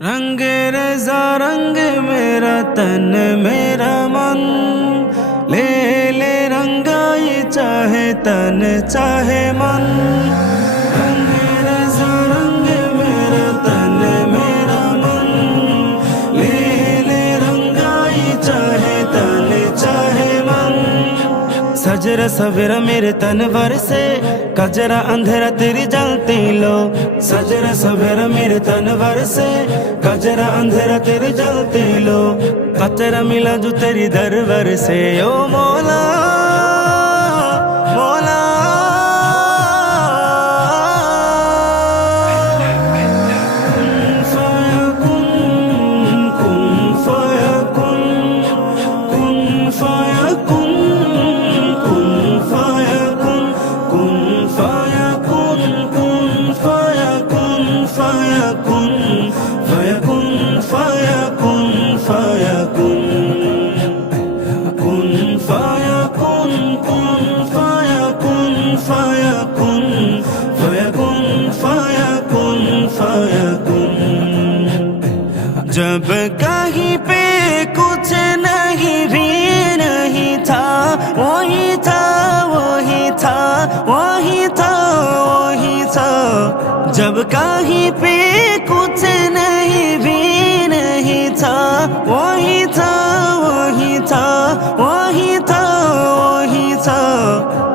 रंग रेज़ा रंग मेरा तन मेरा मन, ले ले रंगाई चाहे तन चाहे मन। रंग रेज़ा रंग मेरा तन मेरा मन, ले ले रंगाई चाहे तन चाहे मन। सजरा सवेरा मेरे तन भर से, कजरा अंधेरा तेरी जलती लो। सजरा सवेरा मेरे तन भर से, कजरा अंधेरा तेरी जलती लो। कचरा मिला जो तेरी दरबार से, ओ मौला मौला। जब कहीं पे कुछ नहीं भी नहीं था, वही था वही था वही था वही था। जब कहीं पे कुछ नहीं भी नहीं था, वही था वही था वही था वही था।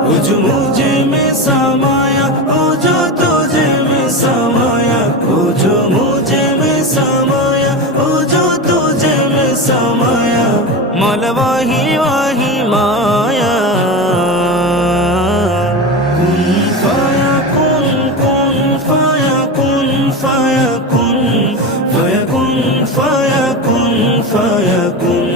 वो जो मुझे में समाया, वो जो तुझे में समाया, वो जो मुझे में समाया, वो जो तुझे में समाया। मौला वही वही माया। कुन फाया कुन, कुन फाया कुन, फाया कुन, फाया कुन, फाया कुन, फाया कुन।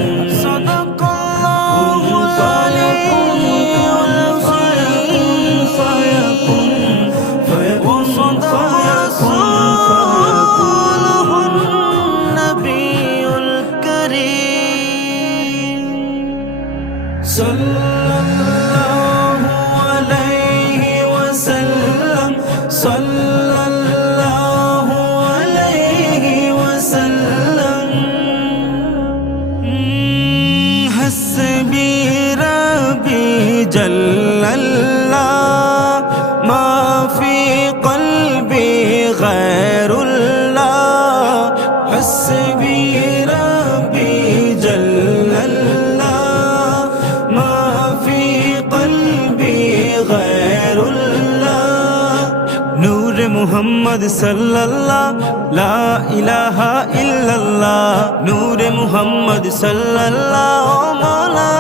सल्लल्लाहु अलैहि वसल्लम, सल्लल्लाहु अलैहि वसल्लम। हस्बी रब्बी जल्लल्लाह, मा फी क़ल्बी गैरुल्लाह। हस्बी रब्बी जल्लल्लाह, मुहम्मद सल्लल्लाह, ला इलाहा इल्लल्लाह। नूर मुहम्मद सल्लल्लाह, ओ मौला।